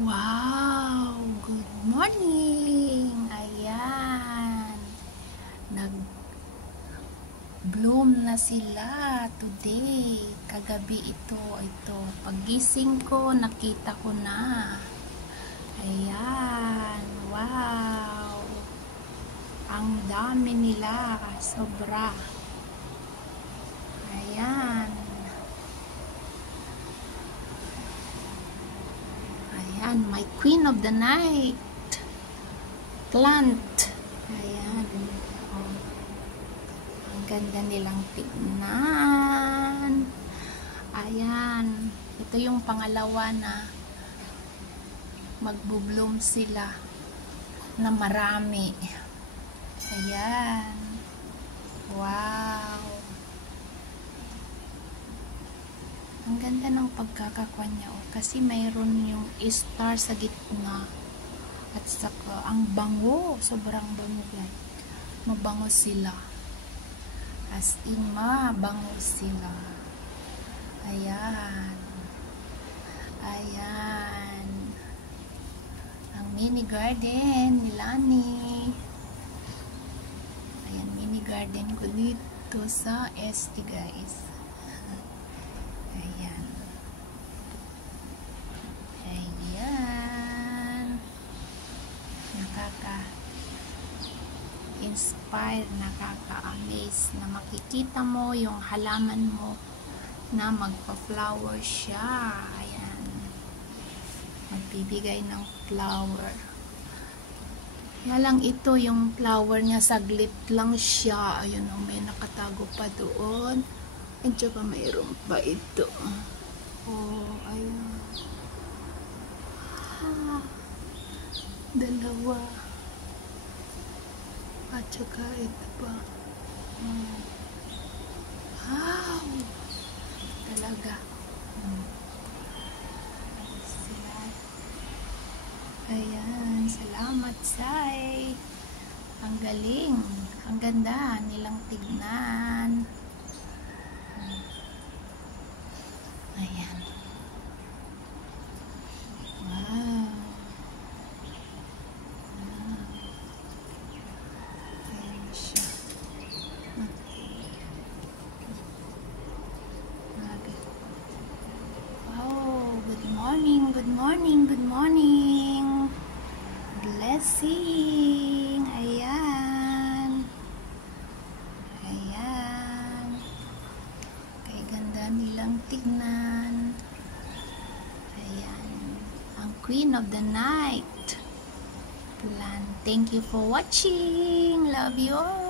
Wow! Good morning! Ayan. Nag-bloom na sila today. Kagabi ito. Paggising ko, nakita ko na. Ayan. Wow! Ang dami nila. Sobra. Ayan. Ayan, my queen of the night plant. Ayan. Oh. Ang ganda nilang tignan. Ayan. Ito yung pangalawa na magbo-bloom sila na marami. Ayan. Wow. Ang ganda ng pagkakakuha niya. Kasi mayroon yung star sa gitna. At saka ang bango. Sobrang bango guys. Mabango sila. As in, mabango sila. Ayan. Ayan. Ang mini garden ni Lani. Ayan, mini garden ko dito sa ST guys. Ayan. Ayan. Nakaka-inspire, nakaka-amaze na makikita mo yung halaman mo na magpa-flower siya. Ayan. Magbibigay ng flower. Kaya lang ito, yung flower niya saglit lang siya. Ayun o, may nakatago pa doon. At saka mayroon pa ito. Oh, ayun. Dalawa. At saka ito pa. Wow! Talaga. Ayan. Salamat, Sai. Ang galing. Ang ganda nilang tignan. Ayan. Wow. Ayan siya. Wow. Good morning. Good morning. Good morning. Blessing. Ayan. Ayan. Kaya ganda nilang tignan. Ayan. Ang queen of the night plant. Thank you for watching. Love you all.